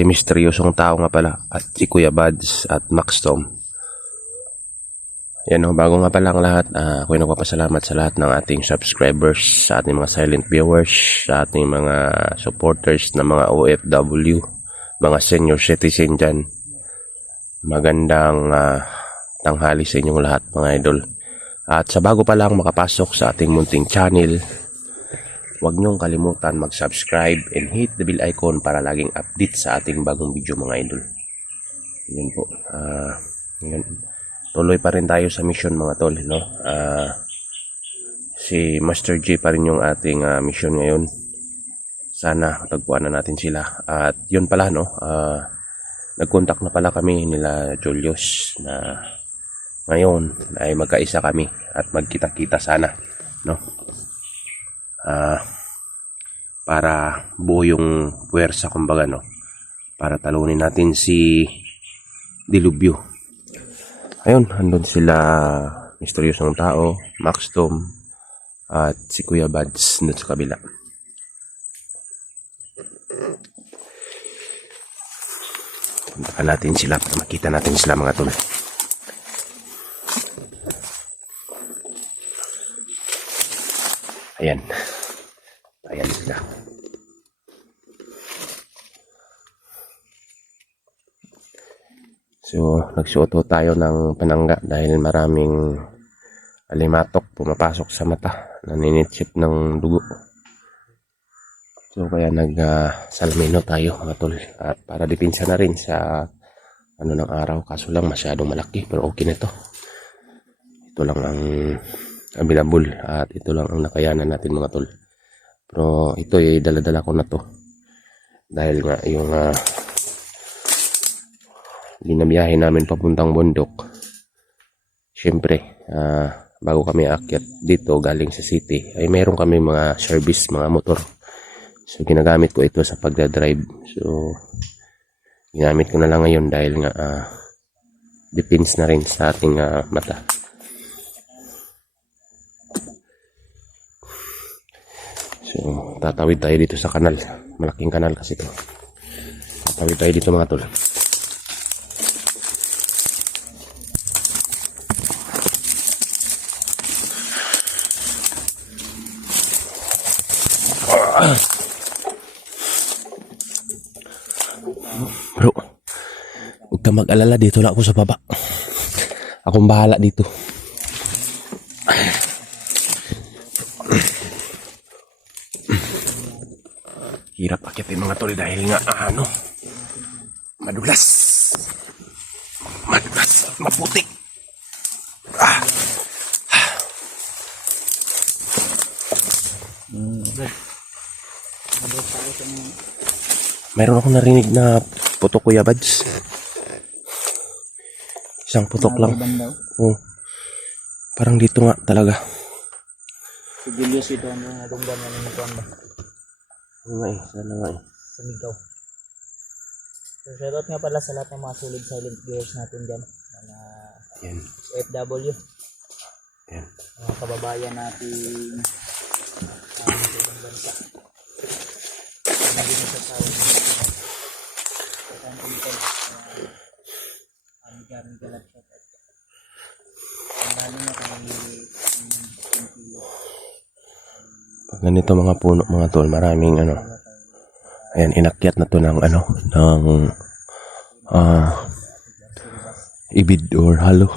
si misteryosong tao nga pala at si Kuya Buds at Max Tom. Yan o, bago nga pala ang lahat, ako'y nagpapasalamat sa lahat ng ating subscribers, sa ating mga silent viewers, sa ating mga supporters na mga OFW, mga senior citizen dyan. Magandang tanghali sa inyong lahat mga idol. At sa bago pa lang makapasok sa ating munting channel, huwag niyong kalimutan mag-subscribe and hit the bell icon para laging update sa ating bagong video mga idol. Yun po. Yun. Tuloy pa rin tayo sa mission mga tol, no? Si Master J pa rin yung ating mission ngayon. Sana matagpuan na natin sila. At yun pala, no? Nag-contact na pala kami nila Julius na ngayon ay magkaisa kami at magkita-kita sana, no? Para buo yung puwersa kumbaga, no? Para talunin natin si Dilubyo. Ayun, andun sila misteryosong tao, Max Tom, at si Kuya Buds doon sa kabila. Puntakan natin sila para makita natin sila mga tol. Ayan. Ayan sila. So, nagsuot tayo ng panangga dahil maraming alimatok pumapasok sa mata, naninitsip ng dugo. So, kaya nag-salmino tayo mga tol. At para dipinsa na rin sa ng araw. Kaso lang masyadong malaki pero okay na ito. Ito lang ang available at ito lang ang nakayanan natin mga tol. Pero ito ay dala-dala ko na to. Dahil nga yung binabiyahe namin papuntang bundok. Siyempre, bago kami aakyat dito galing sa city, ay meron kami mga service, mga motor. So, ginagamit ko ito sa pagdadrive. So, ginamit ko na lang ngayon dahil nga depends na rin sa ating mata. So, tatawid tayo dito sa kanal. Malaking kanal kasi ito. Tatawid tayo dito mga tol. Bro, huwag ka mag-alala, dito lang ako sa baba. Akong bahala dito. Hirap akitin mga tol dahil nga madulas. Madulas at maputik. Mayroon akong narinig na putok Kuya Buds. Isang putok lang. Oh. Parang dito nga talaga. Si Julius ito ang nadunggan na naman ba? Sana nga eh. Sa Migaw. So shoutout nga pala sa lahat ng mga solid silent viewers natin dyan. Mga FW. Yan. Mga kababayan natin sa ibang bansa. Naging sa tao ng garing galat siya. Ang lalo na Pag ganito mga puno mga tol, maraming ayan, inakyat na to ng ibid or halo.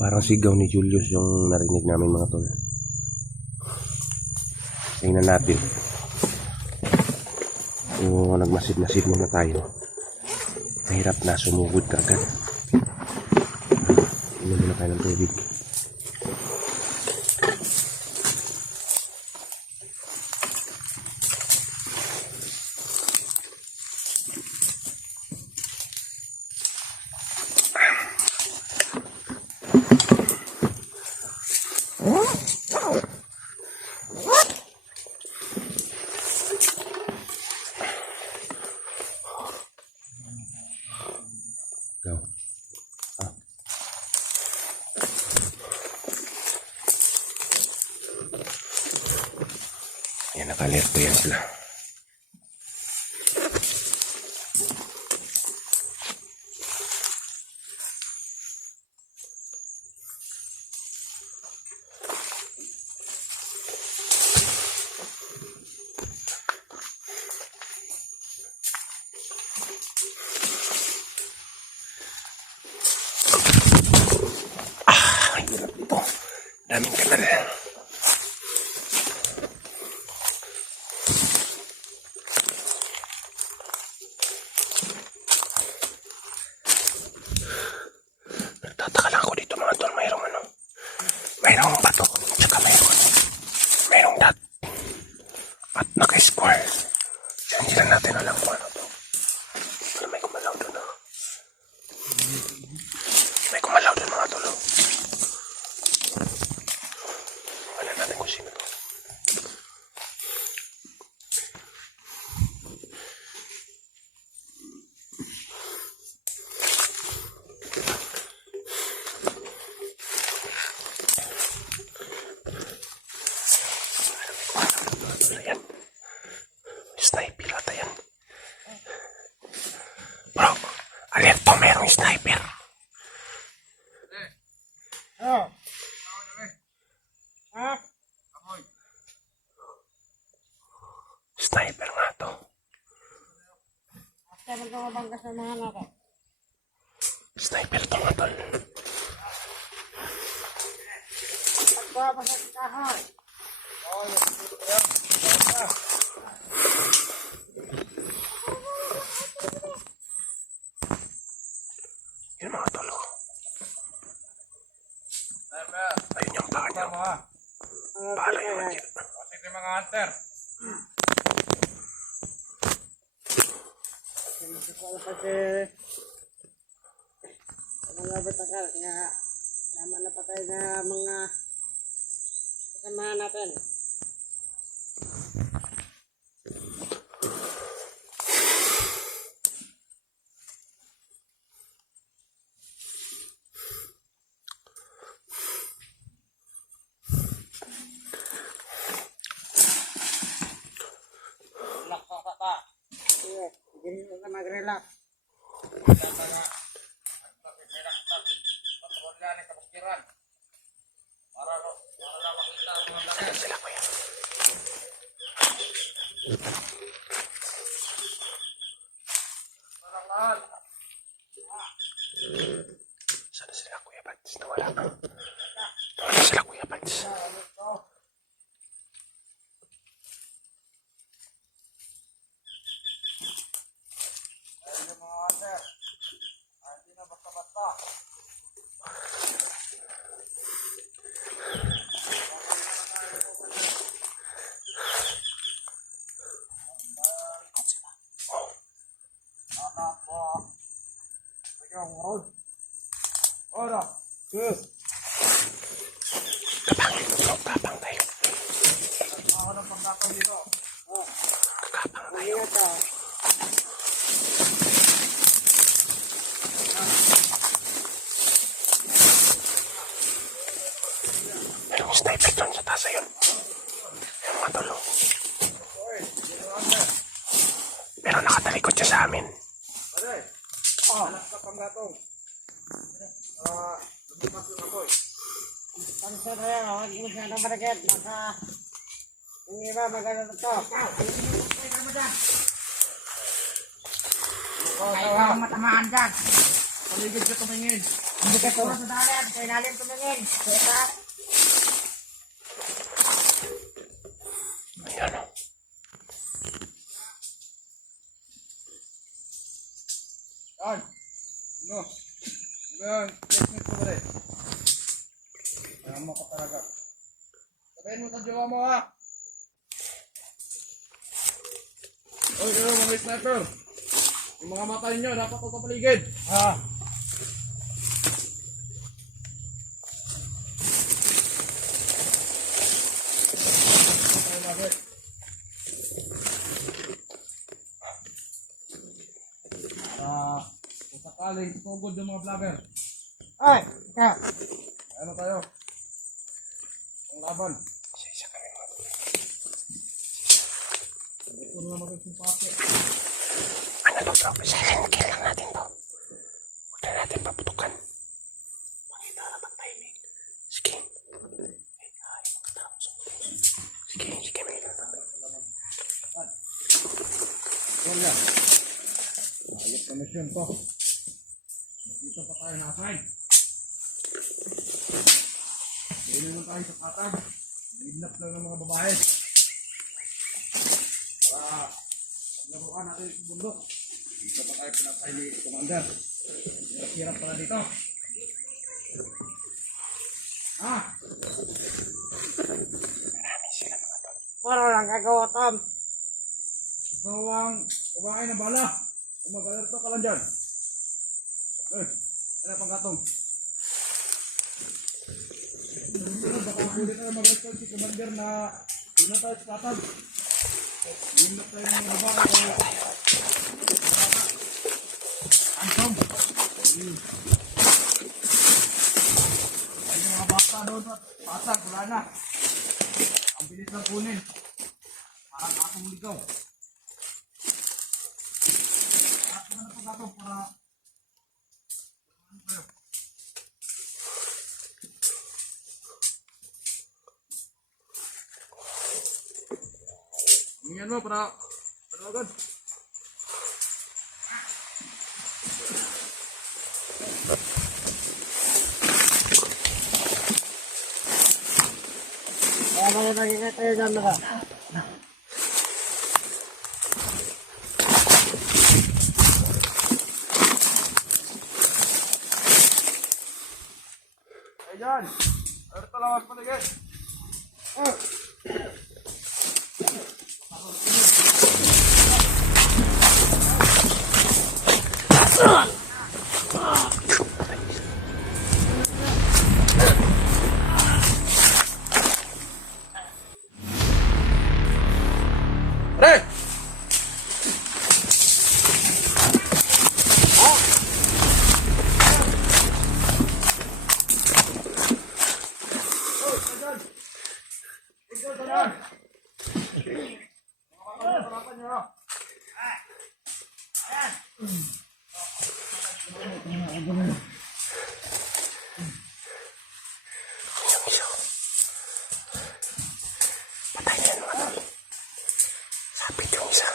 Parang sigaw ni Julius yung narinig namin mga tol. Tingnan natin. So, nagmasid-masid muna tayo. Mahirap na sumugod ka agad. Inom muna tayo ng tubig. No. Ah. Yan, naka-alerto yan sila. Ay, hirap dito. Daming kanal. Nagtataka lang ako dito mga tol. Mayroong ano. Mayroong bato. Tsaka mayroong dot. At naka-square. Hindi lang natin alam kung ano to. Pero may kumalaw doon. Oh. May kumalaw doon mga tol. Wala natin kung sino to. Ayan. Sniper ata yan. Bro, alerto, merong sniper. Sniper nga to. Sniper to mga tol. Yun mga tol. Oh. Ayun yung paa niya. Para yun dyan. Kasi mga hunter. Mga batakal nga naman na patay na mga kasama natin. Relax ka pa. Sige, hindi ka mag-relax. Patrolya sa bukiran. Para na makita ang mga bakit. Sila ko yan. Parang lahat. Sana sila Kuya Pats? Nawala. Nawala sila Kuya Pats. Ayun yung mga hunter. Hindi na basta-basta. Anak ko. Ikaw, road. Ora. Yes. Kapang. Bro, kapang tayo. Ako ng pagkakon dito. Kapang tayo. Ingat ka. Merong sniper doon sa taas ayun. Ayun mga tol. Oh. Pero nakatalikod siya sa amin. Pare. Anak ka panggatong. Lumipas yung apoy. Pansin na yan, huwag mo siya ng market. Baka yung iba magano na to. Ay, ikaw matamaan dyan. Paligid ka tumingin. Hindi ka turo sa dalan, sa ilalim tumingin. Sa itaas. Ayan o. Yan. No. Yan. Technique ko ba rin? Ayan mo ka talaga. Sabihin mo sa jowa mo ha. Oy, kayo mga sniper. Yung mga mata ninyo, dapat ito sa paligid. Ha? Ay, bakit? Kung sakaling pugod yung mga vlogger. Ay, ikaw. Ano tayo? Ang laban. Hindi ko na magsimpati. Ano to bro? Silent kill lang natin to. Huwag na natin paputukan. Pakita na pag-timing. Sige. Sige, may ilan. Sorya. Ayos na mission to. Dito pa tayo na-assign. Hindi naman tayo sa katag. Midnap lang ng mga babae. Para paglaruan natin yung bundok. Dito pa tayo pinasay ni Commander. Hirap pala dito. Ah! Puro lang kagawatam. Gusto ang kumain ng bala. Kung mag-alerto ka lang dyan. Ano pang gatong? Baka huli tayo mag-respond si Commander na yun na tayo sa katag. Yun na tayo ng mga babae. Ansom! Ay yung mga bata doon sa patag, wala na. Ang bilis lang kunin. Parang akong ligaw. At naman na pagkatong para Hingan mo para ano agad? Kaya ba na nagigit tayo dyan na ka? Ay dyan! Alerto lawas paligid! Re! Patay na yung ano. Sapit yung isa.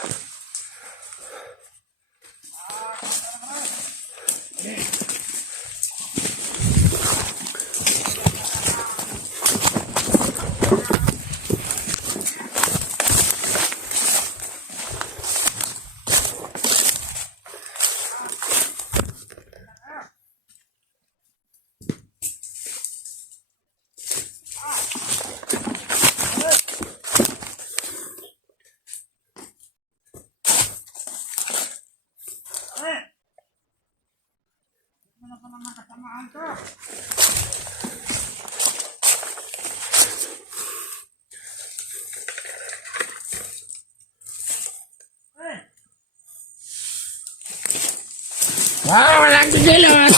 Walang kikilos!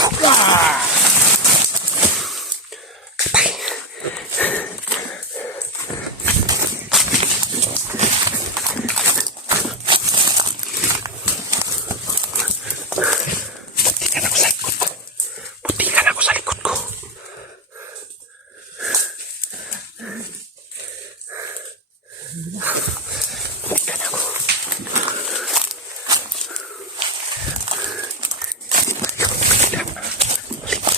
Butikan ako sa likod ko. Butikan ako. Balik.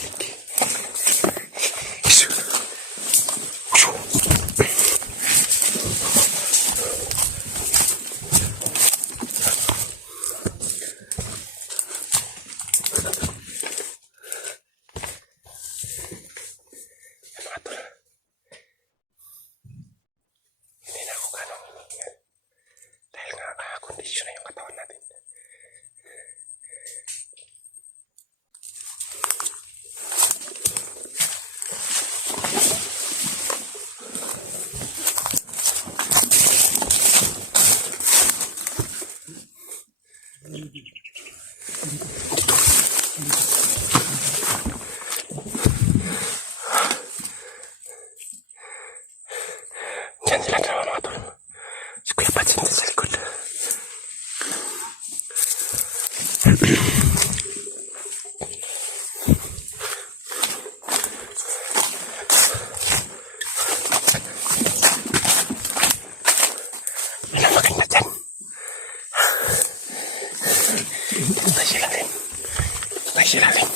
Tayo sa ilalim.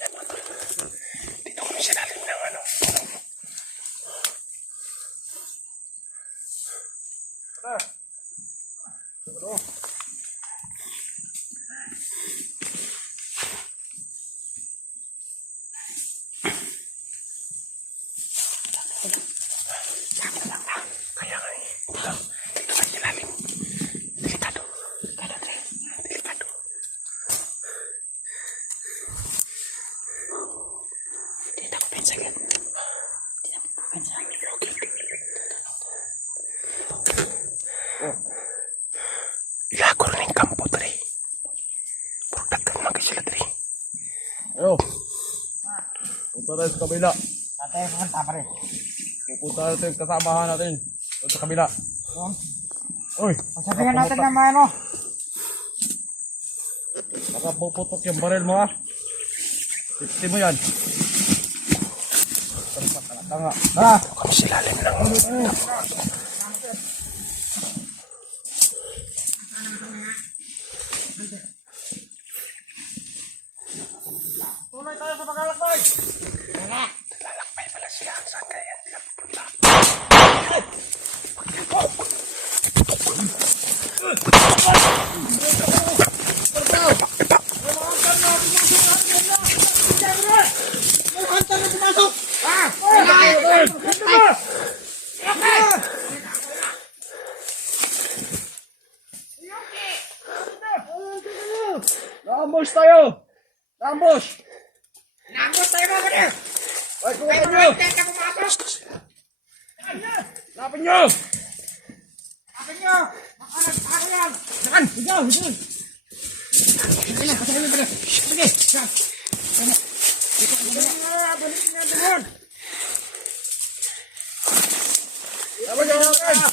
Yan, mga tol. Dito kami sa ilalim ng ano. Kaya nga eh. Dito tayo sa ilalim. Delikado. Delikado. Dito ako pinsagan. Ilago rin yung kampo tari. Puro dagdag mga sila tari. Ayo. Punta tayo sa kabila. Tatay, pumunta pa rin. Pupunta natin yung kasamahan natin. Doon sa kabila. Uy. Sabihan natin na mga ano. Baka puputok yung baril mo ha. Safety mo yan. Tanga. Ha? Dito kami sa ilalim ng Tuloy tayo sa paglalakbay. lalakbay pala sila. Saan kaya sila pupunta? Na-ambush tayo! Na-ambush! Nangos tayo mga kapatid. Ay, kuha Ay, nyo! mga kapatid, ako pumasok. Lapin nyo! Akin nyo. Ako yan. Saan? Higaw! Higaw! Sige na, pasakay nyo pa na. Sige. Balik na doon. Lapin nyo!